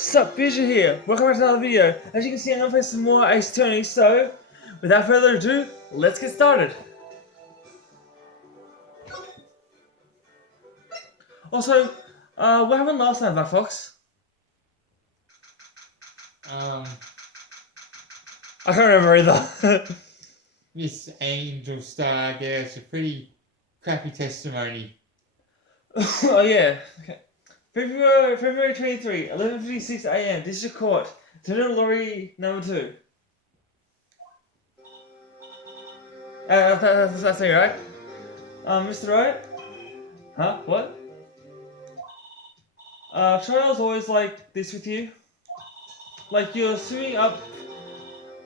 Sup, Bijou here. Welcome back to another video. As you can see, I'm gonna play some more Ace Attorney, so without further ado, let's get started. Also, what happened last night, Black Fox? Um, I can't remember either. Miss Angel Star gave us a pretty crappy testimony. Oh yeah. Okay. February 23, 11:56 a.m. District Court. Lieutenant Lorry number 2. That's me, right? Mr. Wright? Huh? What? Trials always like this with you? Like you're swimming up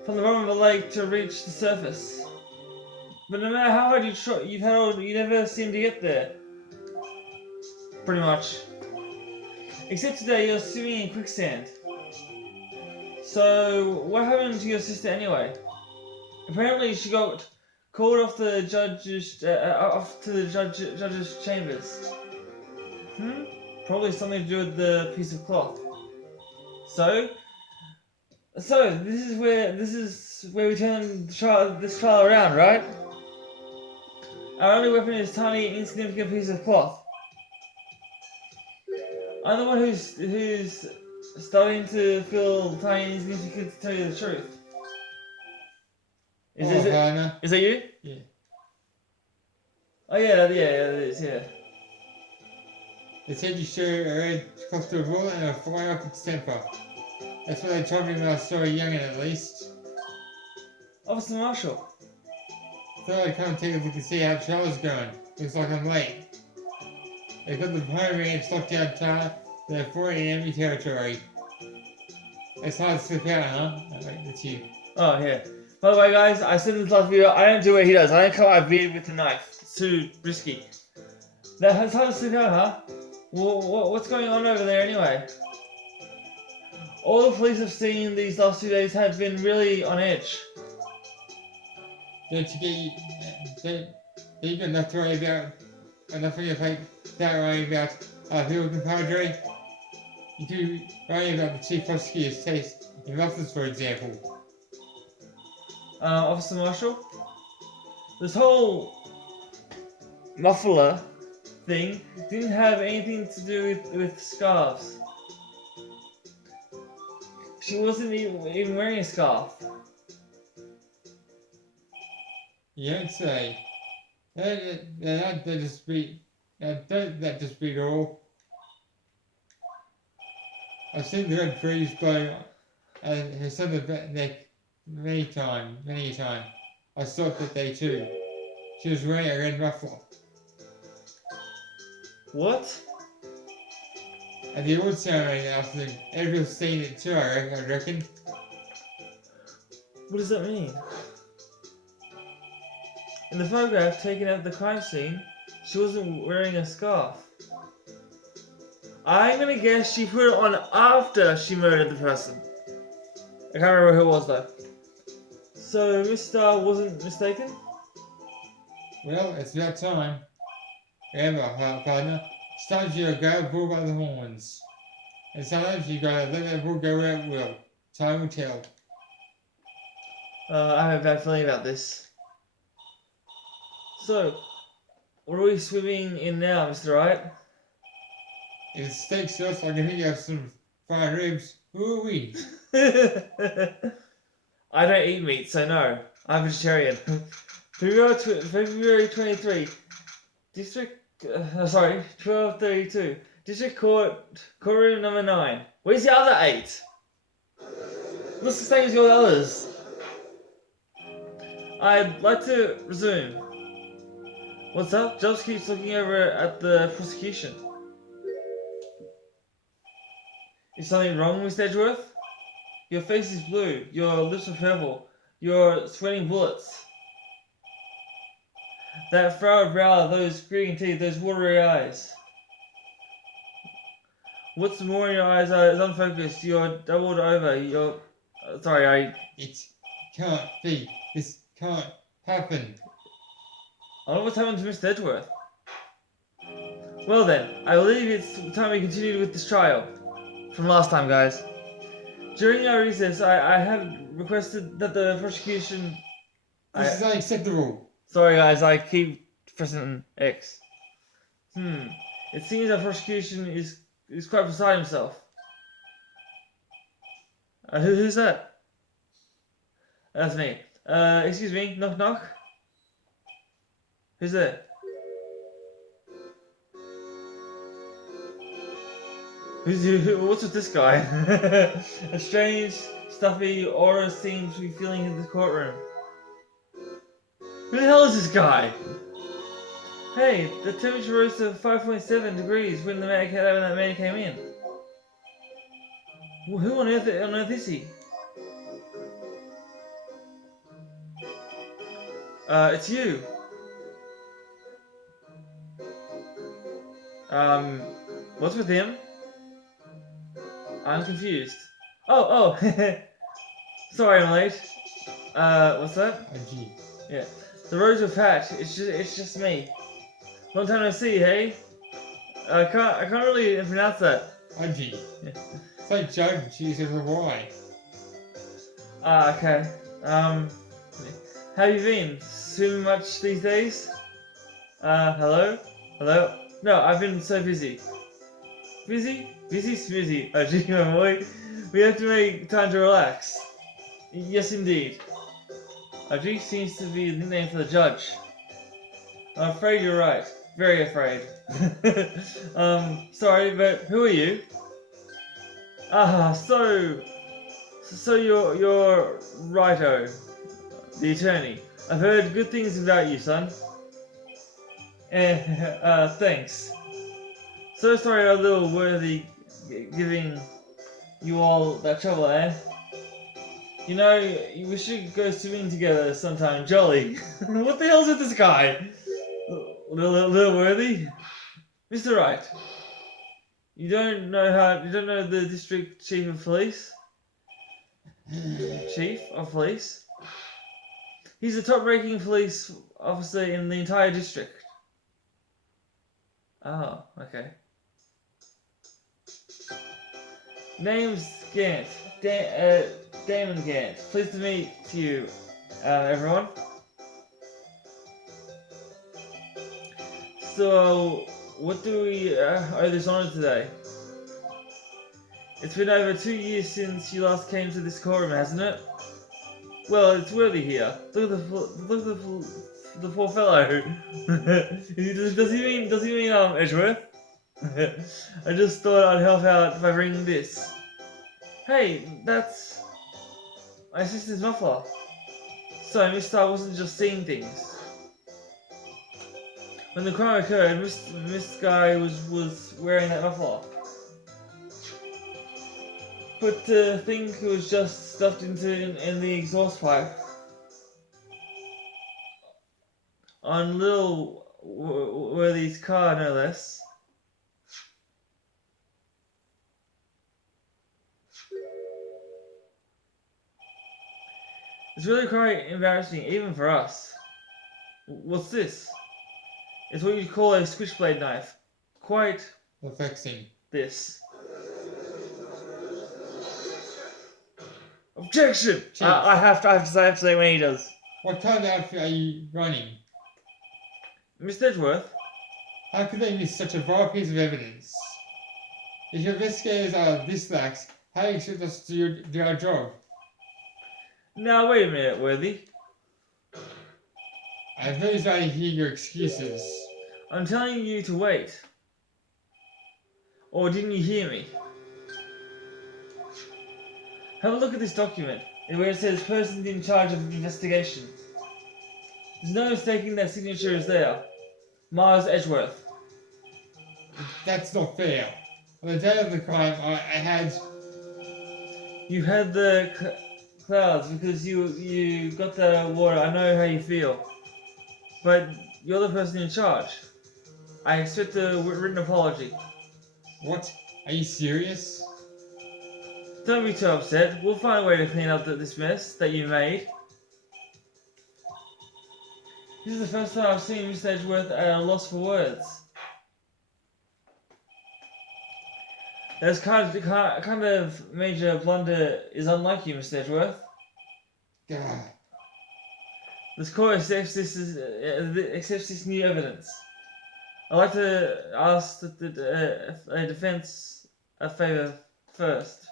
from the bottom of the lake to reach the surface. But no matter how hard you paddled, you never seem to get there. Pretty much. Except today you're swimming in quicksand. So, what happened to your sister anyway? Apparently she got called off the judge's chambers. Probably something to do with the piece of cloth. So this is where we turn this trial around, right? Our only weapon is tiny, insignificant piece of cloth. I'm the one who's starting to feel tiny and insignificant, to tell you the truth. Is that you? Yeah. Oh yeah, it is, yeah. They said you showed a red across the wall and a fire off its temper. That's what they told me when I saw a youngin' at least. Officer Marshall. Thought I'd come take a look and see how the trial's going. Looks like I'm late. They've got the home ranch locked down tight. They're in enemy territory. It's hard to slip out, huh? Oh, wait, that's you. Oh, yeah. By the way, guys, I said in this last video, I don't do what he does. I don't cut my beard with a knife. It's too risky. That's hard to slip out, huh? What's going on over there anyway? All the police have seen these last 2 days have been really on edge. Don't you got enough to worry about? Enough on your plate without worrying about people in Padre? You do worry about the chief prosecutor's taste in office, for example. Officer Marshall? This whole muffler thing didn't have anything to do with scarves. She wasn't even wearing a scarf. You don't say. Don't that just be all. I've seen the red breeze blow and her son of the neck many a time. I thought that day too. She was wearing a red muffler. What? At the award ceremony afternoon, everyone's seen it too, I reckon. What does that mean? In the photograph taken at the crime scene, she wasn't wearing a scarf. I'm gonna guess she put it on after she murdered the person. I can't remember who it was though. So Miss Star wasn't mistaken? Well, it's about time. Remember, partner, sometimes you gotta bull by the horns. And sometimes you gotta let that bull go where it will. Time will tell. I have a bad feeling about this. So, what are we swimming in now, Mr. Wright? If it's steak sauce, I can think of some fried ribs. Who are we? I don't eat meat, so no. I'm vegetarian. February 23, District... 1232. District Courtroom number 9. Where's the other 8? Looks the same as your others. I'd like to resume. What's up? Judge keeps looking over at the prosecution. Is something wrong, Miss Egdeworth? Your face is blue, your lips are purple, you're sweating bullets. That furrowed brow, those green teeth, those watery eyes. What's more in your eyes is unfocused, you're doubled over, you're... It can't be. This can't happen. I don't know what's happened to Mr. Egdeworth. Well then, I believe it's time we continued with this trial. from last time, guys. During our recess, I had requested that the prosecution... This is unacceptable. Sorry, guys, I keep pressing X. It seems our prosecution is quite beside himself. Who's that? That's me. Excuse me, knock knock. Who's there? What's with this guy? A strange, stuffy aura seems to be filling in the courtroom. Who the hell is this guy? Hey, the temperature rose to 5.7 degrees when that man came in. Who on earth is he? It's you. What's with him? I'm confused. Oh, sorry I'm late. What's that? Gee. Yeah. The roads were packed. It's just me. Long time no see, hey? I can't really pronounce that. Gee. Yeah. It's like Judge, she says why. Okay. How you been? Swimming much these days? Hello? Hello? No, I've been so busy. Busy? Busy. Oh, gee, my boy. We have to make time to relax. Yes, indeed. Ajik seems to be the nickname for the judge. I'm afraid you're right. Very afraid. Sorry, but who are you? So you're Righto, the attorney. I've heard good things about you, son. Thanks. So sorry our little worthy giving you all that trouble, eh? You know, we should go swimming together sometime. Jolly. What the hell's with this guy? Little worthy? Mr. Wright. You don't know the district chief of police? Chief of police? He's the top-ranking police officer in the entire district. Oh, okay. Name's Gant. Damon Gant. Pleased to meet you, everyone. So, what do we owe this honor today? It's been over 2 years since you last came to this courtroom, hasn't it? Well, it's worthy here. Look at the poor fellow. Does he mean Edgeworth? I just thought I'd help out by bringing this. Hey, that's my sister's muffler. So, Mr. wasn't just seeing things. When the crime occurred, Mr. Guy was wearing that muffler. But I think it was just stuffed in the exhaust pipe. On little Worthy's car, no less. It's really quite embarrassing, even for us. What's this? It's what you'd call a switchblade knife. Quite Vexing. this. Objection! I have to say when he does. What kind of outfit are you running? Mr. Edgeworth? How could they miss such a vital piece of evidence? If your investigators are this lax, how do you expect us to do our job? Now wait a minute, Worthy. I have no desire to hear your excuses. I'm telling you to wait. Or didn't you hear me? Have a look at this document, where it says persons in charge of investigation. There's no mistaking that signature is there. Mars Edgeworth. That's not fair. On the day of the crime, I had... You had the clouds because you got the water. I know how you feel. But you're the person in charge. I expect a written apology. What? Are you serious? Don't be too upset. We'll find a way to clean up this mess that you made. This is the first time I've seen Mr. Edgeworth at a loss for words. This kind of major blunder is unlike you, Mr. Edgeworth. God. This court accepts this new evidence. I'd like to ask a defense a favor first.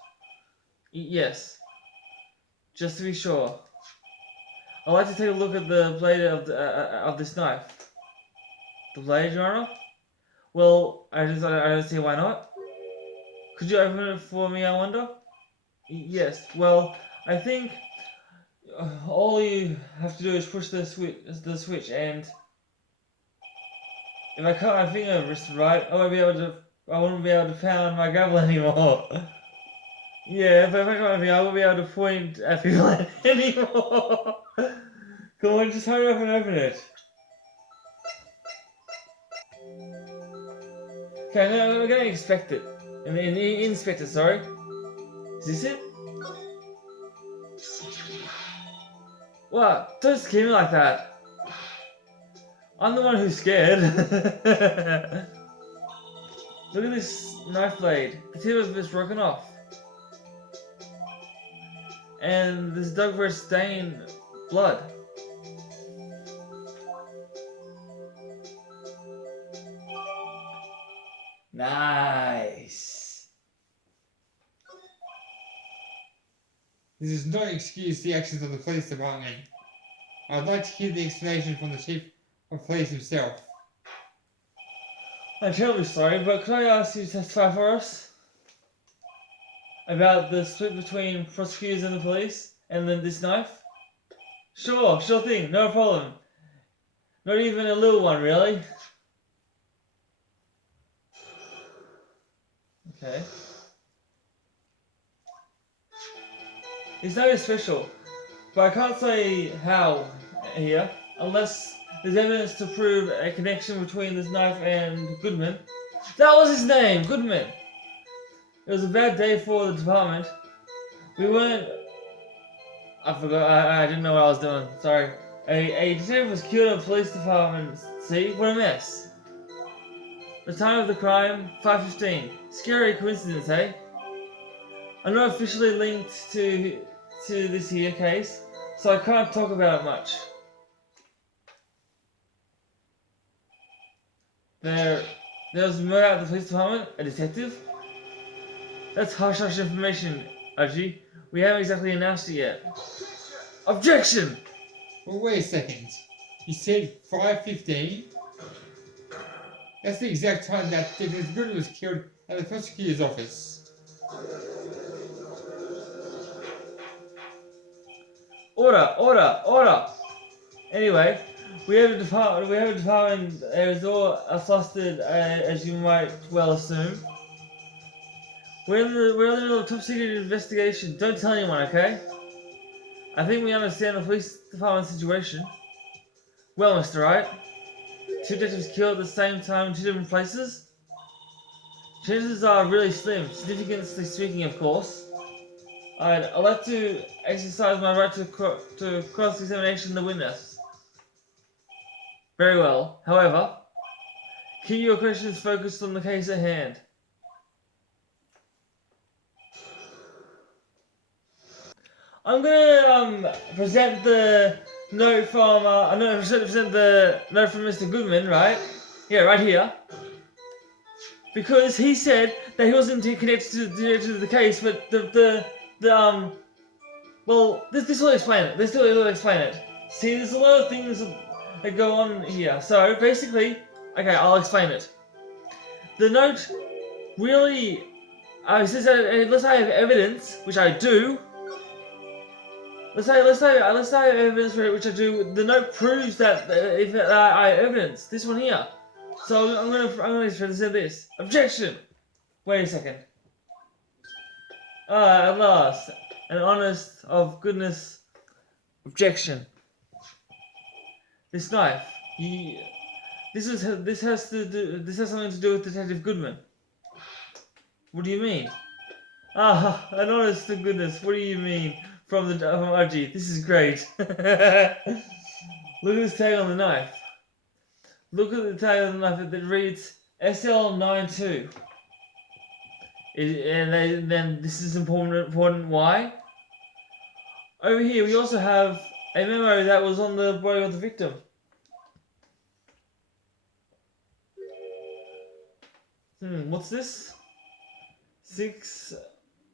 Yes, just to be sure. I'd like to take a look at the blade of this knife. The blade, Your Honor? Well, I don't see why not. Could you open it for me, I wonder? Yes. Well, I think all you have to do is push the switch, and if I cut my finger wrist right, I wouldn't be able to pound my gravel anymore. Yeah, if I cut my finger, I won't be able to point at people anymore. Come on, just hurry up and open it. Okay, no, I'm gonna inspect it. Inspect it, sorry. Is this it? What? Don't scare me like that. I'm the one who's scared. Look at this knife blade. The tip of it's broken off. And this dug for stained blood. Nice. This does not excuse the actions of the police department. I would like to hear the explanation from the chief of police himself. I'm terribly sorry, but could I ask you to testify for us? About the split between prosecutors and the police? And then this knife? Sure thing, no problem. Not even a little one, really. Okay. His name is special, but I can't say how here, unless there's evidence to prove a connection between this knife and Goodman. That was his name, Goodman! It was a bad day for the department. We weren't... I forgot, I didn't know what I was doing, sorry. A detective was killed at the police department. See, what a mess. The time of the crime, 5:15. Scary coincidence, eh? I'm not officially linked to this here case, so I can't talk about it much. There was a murder at the police department, a detective. That's hush information, Archie. We haven't exactly announced it yet. Objection! Well, wait a second. You said 5:15? That's the exact time that Detective Goodman was killed at the prosecutor's office. Order! Anyway, we have a department as all flustered as you might well assume. We're in the middle of a top secret investigation. Don't tell anyone, okay? I think we understand the police department situation. Well, Mr. Wright, two detectives killed at the same time in two different places? Chances are really slim, significantly speaking, of course. I'd like to exercise my right to cross-examination the witness. Very well. However, keep your questions focused on the case at hand. I'm gonna present the note from Mr. Goodman, right? Yeah, right here. Because he said that he wasn't connected to the case, but well, this will explain it. This will explain it. See, there's a lot of things that go on here. So basically, okay, I'll explain it. The note really says that unless I have evidence, which I do. Let's say I have evidence for it, which I do. The note proves that if I have evidence, this one here. So I'm gonna say this. Objection. Wait a second. At last, an honest of goodness objection. This knife. This has something to do with Detective Goodman. What do you mean? An honest to goodness. What do you mean? From RG. This is great. Look at this tag on the knife. Look at the tag on the knife that reads SL92. Then this is important. Why? Over here, we also have a memo that was on the body of the victim. What's this? 6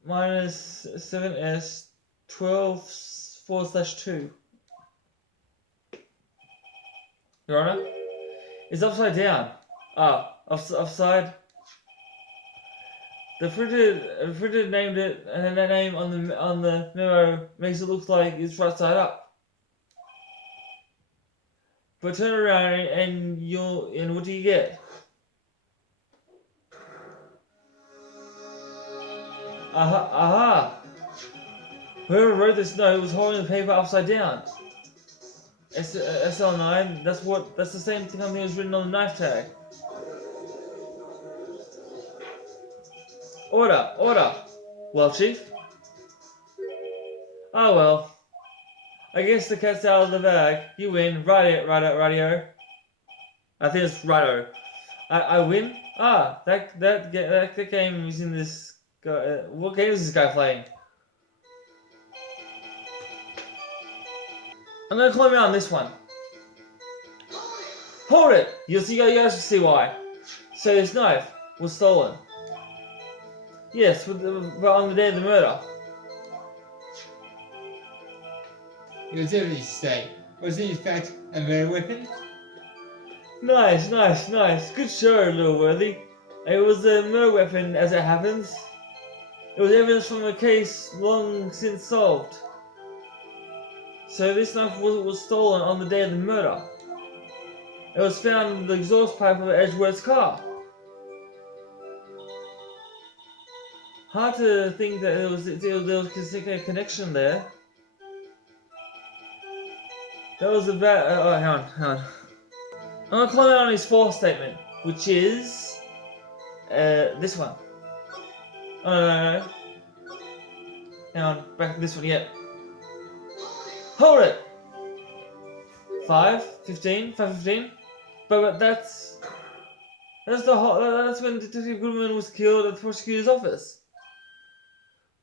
minus 7s 12 4/2. Your Honor? It's upside down. Offside. The printer named it, and the name on the memo makes it look like it's right side up. But turn around and what do you get? Aha! Whoever wrote this note was holding the paper upside down. SL9. That's the same thing that was written on the knife tag. Order. Well, Chief. Oh well. I guess the cat's out of the bag. You win. Radio. I think it's righto. I win. That game is in this. What game is this guy playing? I'm gonna call him out on this one. Hold it! You guys will see why. So this knife was stolen. Yes, but on the day of the murder. It was evidence to say. Was it in fact a murder weapon? Nice. Good show, little worthy. It was a murder weapon, as it happens. It was evidence from a case long since solved. So this knife was stolen on the day of the murder. It was found in the exhaust pipe of Egdeworth's car. Hard to think that there was a connection there. That was about. Hang on. I'm gonna comment on his fourth statement, which is this one. Oh no. Hang on, back to this one. Yeah. Hold it. 5:15. But that's when Detective Goodman was killed at the prosecutor's office.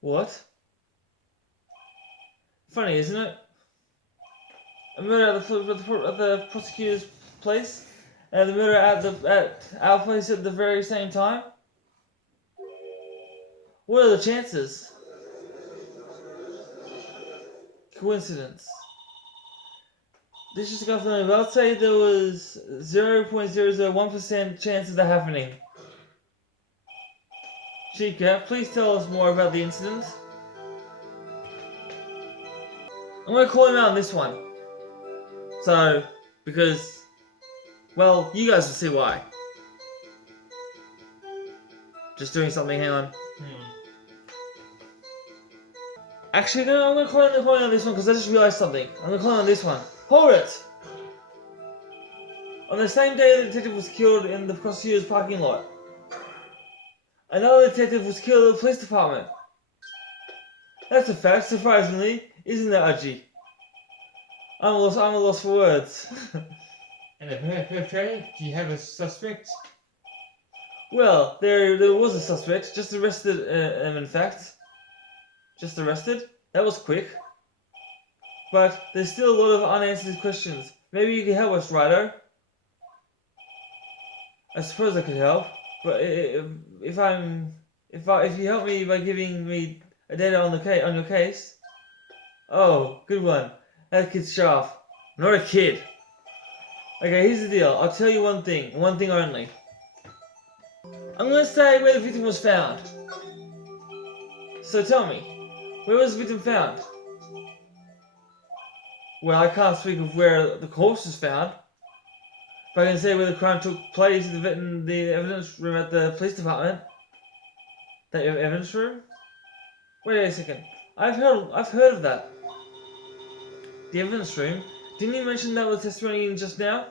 What? Funny, isn't it? A murder at the prosecutor's place, and the murder at our place at the very same time. What are the chances? Coincidence. This is confirmed. I'd say there was 0.001% chance of that happening. Chica, please tell us more about the incident. I'm gonna call him out on this one. So, because, well, you guys will see why. Just doing something, hang on. Actually, no, I'm gonna call him on this one because I just realized something. I'm gonna call him on this one. Hold it! On the same day the detective was killed in the prosecutor's parking lot, another detective was killed at the police department. That's a fact, surprisingly, isn't it, Archie? I'm a loss for words. And the perpetrator? Do you have a suspect? Well, there was a suspect, just arrested, in fact. Just arrested? That was quick. But there's still a lot of unanswered questions. Maybe you can help us, Ryder. I suppose I could help, but if you help me by giving me a data on your case. Oh, good one. That kid's sharp. I'm not a kid. Okay, here's the deal. I'll tell you one thing only. I'm gonna say where the victim was found. So tell me, where was the victim found? Well, I can't speak of where the corpse was found, but I can say where the crime took place in the evidence room at the police department. The evidence room? Wait a second. I've heard of that. The evidence room? Didn't you mention that was testimony just now?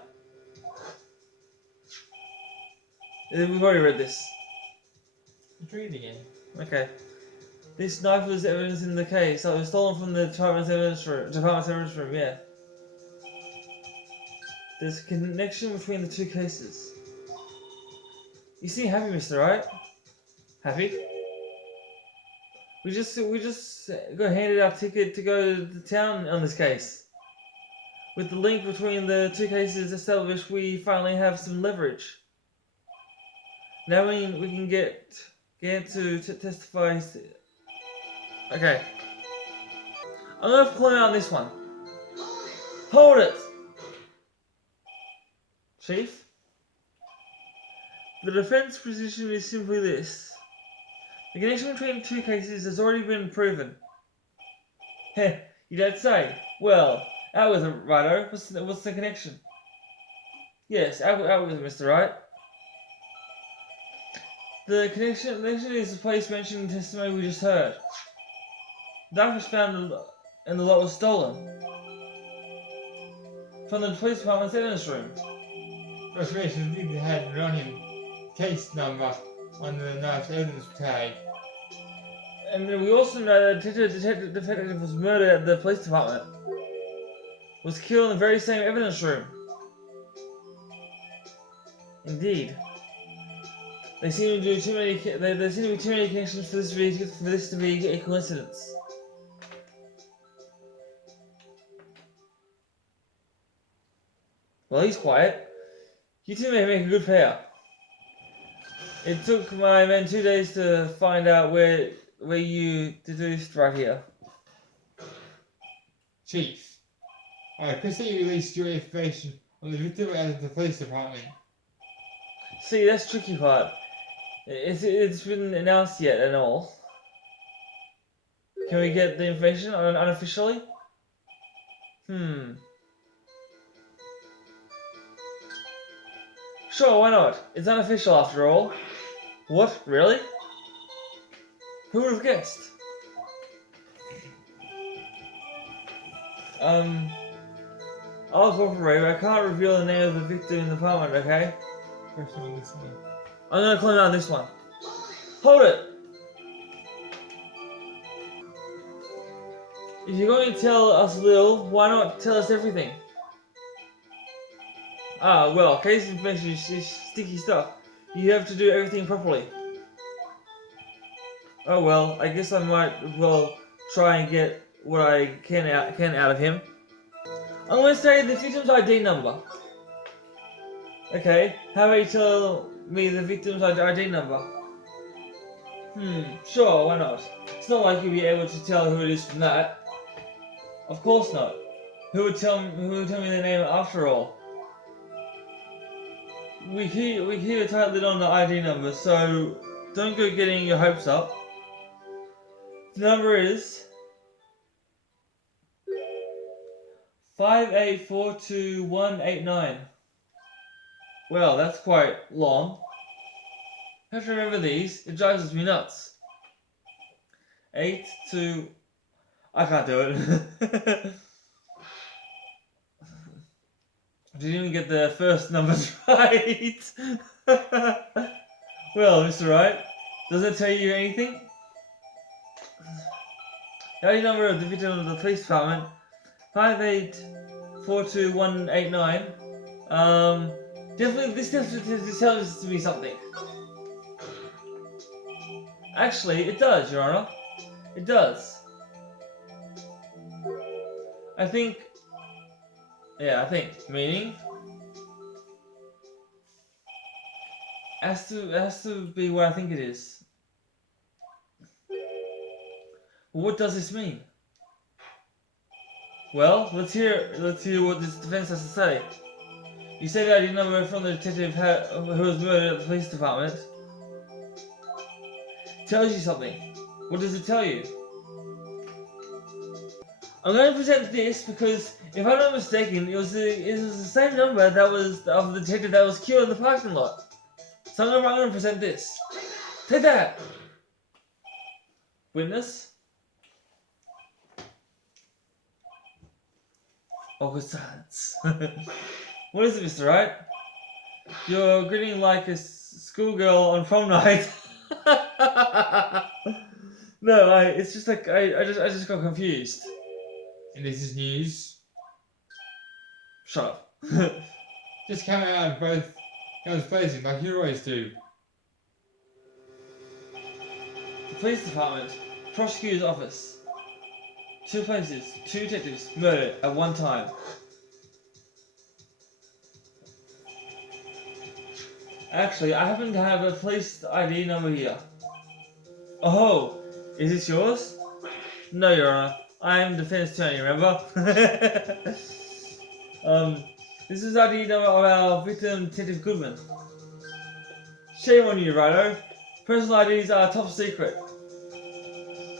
We've already read this. Let's read it again. Okay. This knife was evidence in the case. It was stolen from the department's evidence room. Yeah. There's a connection between the two cases. You seem happy, mister, right? Happy? We just got handed our ticket to go to the town on this case. With the link between the two cases established, we finally have some leverage. Now we can get to testify. Okay. I'm gonna call him out on this one. Hold it! Chief? The defense position is simply this. The connection between the two cases has already been proven. Heh, you don't say. Well, out with it, righto. What's the connection? Yes, out with it, Mr. Wright. The connection is the place mentioned in the testimony we just heard. The knife was found and the lot was stolen. From the police department's evidence room. Restoration indeed had on him case number on the knife's evidence tag. And we also know that the detective was murdered at the police department. Was killed in the very same evidence room. Indeed. There seem to be too many connections for this to be a coincidence. Well, he's quiet. You two may make a good pair. It took my men 2 days to find out where you deduced right here. Chief, I appreciate you released your information on the victim at the police department. See, that's the tricky part. It's been announced yet and all. Can we get the information unofficially? Sure, why not? It's unofficial after all. What? Really? Who would have guessed? I'll cooperate, but I can't reveal the name of the victim in the apartment, okay? I'm gonna call him out on this one. Hold it! If you're going to tell us little, why not tell us everything? Ah, well, case information is sticky stuff. You have to do everything properly. Oh well, I guess I might try and get what I can out of him. I'm going to say the victim's ID number. Okay, how about you tell me the victim's ID number? Sure, why not? It's not like you'll be able to tell who it is from that. Of course not. Who would tell me the name after all? We keep a tight lid on the ID number, so don't go getting your hopes up. The number is 5842189. Well, that's quite long. I have to remember these. It drives me nuts. 82. I can't do it. Didn't even get the first numbers right. Well, Mr. Wright, does that tell you anything? The ID number of the victim of the police department, 5842189. This definitely tells me something. Actually, it does, Your Honor. It does. I think. Meaning? Has to be what I think it is. What does this mean? Well, let's hear what this defense has to say. You say the ID number from the detective who was murdered at the police department. Tells you something. What does it tell you? I'm going to present this because, if I'm not mistaken, it was the same number that was of the detective that was killed in the parking lot. So I'm going to present this. Take that! Witness? Awkward silence. What is it, Mr. Wright? You're grinning like a schoolgirl on prom night. No, it's just like I just got confused. And this is news. Shut up. Just come out of both guns blazing like you always do. The police department. prosecutor's office. 2 places, 2 detectives murdered at one time. Actually, I happen to have a police ID number here. Oh, is this yours? No, Your Honor. I am defense attorney, remember? This is ID number of our victim, Detective Goodman. Shame on you, Righto. Personal IDs are top secret.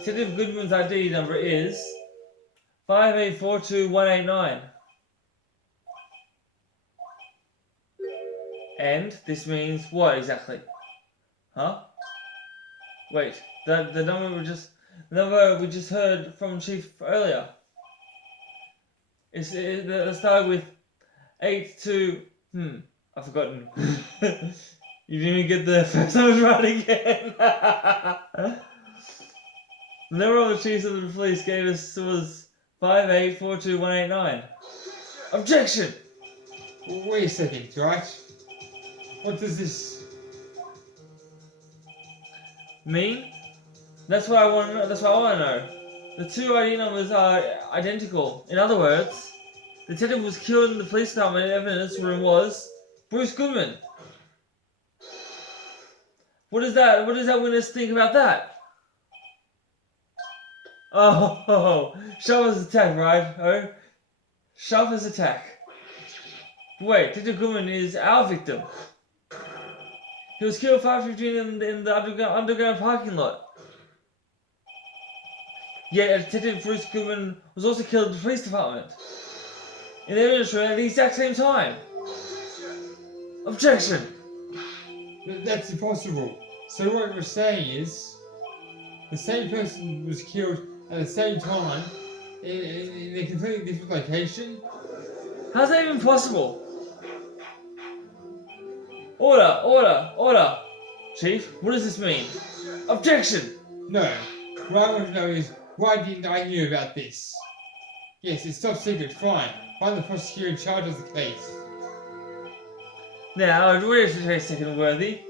Detective Goodman's ID number is 5842189. And this means what exactly? Huh? Wait, the number we just heard from Chief earlier. It started with 82. I've forgotten. You didn't even get the first time right again. The number of the chiefs of the police gave us was 5842189. Objection! Wait a second, Josh. What does this mean? That's what I want to know. That's what I want to know. The 2 ID numbers are identical. In other words, the detective was killed in the police department evidence room was Bruce Goodman. What does that witness think about that? Oh, Sharper's attack, right? Oh, Sharper's attack. Wait, Detective Goodman is our victim. He was killed 5:15 in the underground parking lot. Yet Detective Bruce Goodman was also killed in the police department. In the evidence room at the exact same time. Objection! That's impossible. So what we're saying is, the same person was killed at the same time in a completely different location? How's that even possible? Order! Chief, what does this mean? Objection! No. What I want to know is, why didn't I hear about this? Yes, it's top secret, fine. Find the prosecutor in charge of the case. Now, wait a second, Worthy.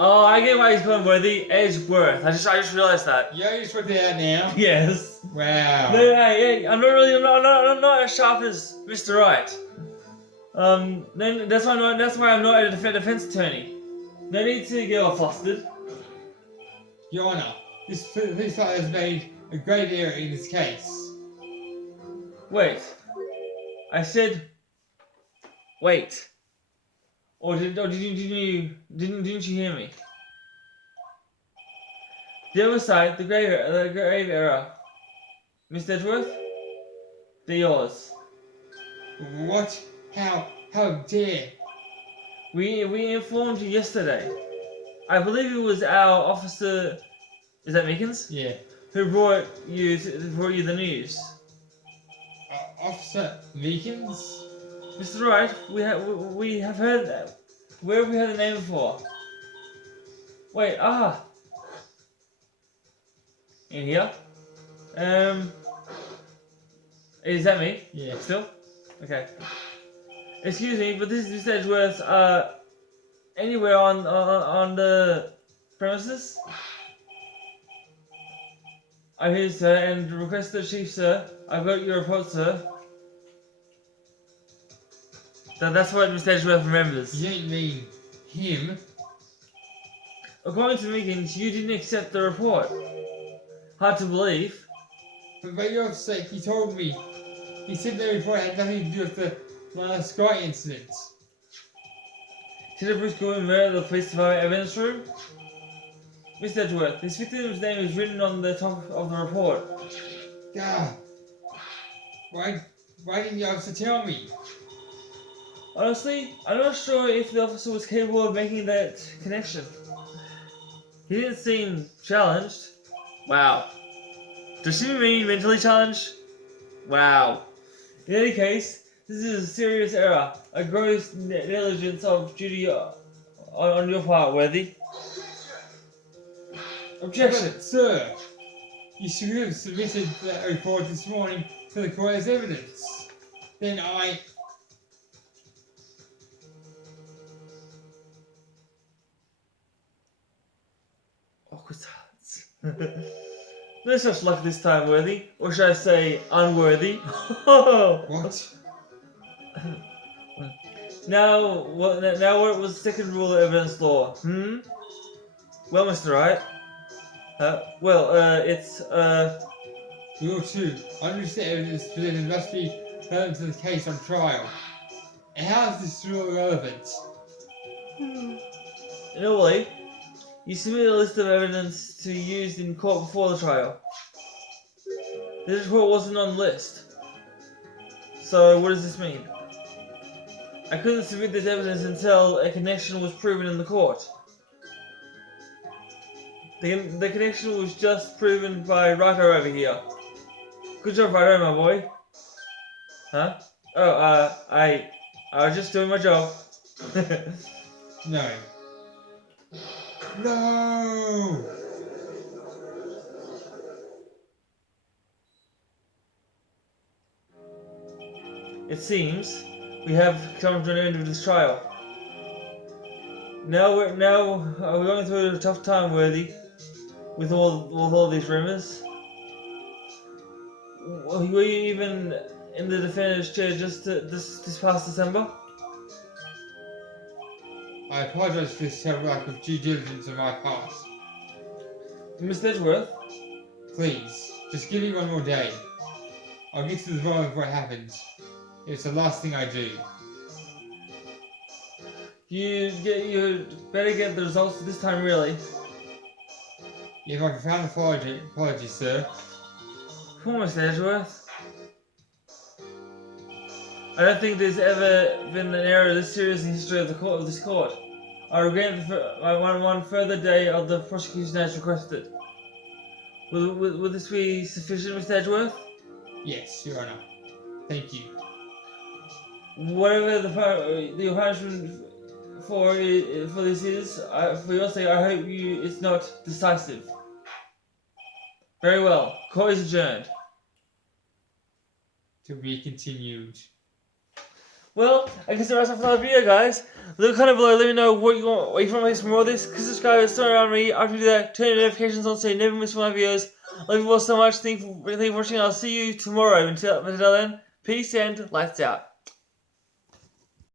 Oh, I get why he's called Worthy. Edgeworth. I just realized that. Yeah, you just worked it out now? Yes. Wow. No, hey, I'm not as sharp as Mr. Right. Then that's why I'm not a defense attorney. No need to get all flustered. Your Honour, this police officer has made a great error in this case. Wait. I said wait. Or didn't you hear me? The other side, the grave error. Mr. Edgeworth? They're yours. What? How dare? We informed you yesterday. I believe it was our officer. Is that Meekins? Yeah. Who brought you the news? Officer Meekins? Mr. Wright, we have heard that. Where have we heard the name before? Wait, in here. Is that me? Yeah. Still? Okay. Excuse me, but this is Mr. Edgeworth. Anywhere on the premises? I'm here, sir, and request the chief, sir. I've got your report, sir. That's what Mr. Edgeworth remembers. You don't mean him? According to Meekins, you didn't accept the report. Hard to believe. But your officer, he told me. He said the report had nothing to do with the last Sky incident. Did Bruce Goodman murder the police department evidence room? Mr. Edgeworth, this victim's name is written on the top of the report. God. Why didn't the officer tell me? Honestly, I'm not sure if the officer was capable of making that connection. He didn't seem challenged. Wow. Does she mean mentally challenged? Wow. In any case, this is a serious error, a gross negligence of duty on your part, Worthy. Objection! But, sir, you should have submitted that report this morning to the court as evidence. Then I... Awkward silence. No such luck this time, Worthy. Or should I say, unworthy? What? Now what was the second rule of evidence law? Well, Mr. Wright. It's, Rule 2. Unrestricted evidence presented must be relevant to the case on trial. And how is this rule relevant? in a way, you submit a list of evidence to be used in court before the trial. This report wasn't on the list. So what does this mean? I couldn't submit this evidence until a connection was proven in the court. The connection was just proven by Rocco over here. Good job, Rocco, my boy. Huh? Oh, I was just doing my job. No. No! It seems we have come to an end of this trial. Now we're going through a tough time, Worthy, with all these rumors. Were you even in the defendant's chair just this past December? I apologize for this terrible lack of due diligence on my part. Mr. Egdeworth? Please, just give me one more day. I'll get to the bottom of what happened. It's the last thing I do. You better get the results this time, really. You have my profound apology, sir. Come on, Mr. Egdeworth. I don't think there's ever been an error this serious in the history of this court. I regret one further day of the prosecution as requested. Will this be sufficient, Mr. Egdeworth? Yes, Your Honor. Thank you. Whatever the punishment for this is, for your sake, I hope it's not decisive. Very well. Court is adjourned. To be continued. Well, I guess that's all for another video, guys. Leave a comment below. Let me know what you want to see more of this. Click subscribe, it's still around me. After you do that, turn your notifications on so you never miss one of my videos. Love you all so much. Thank you for watching. I'll see you tomorrow. Until then, peace and lights out.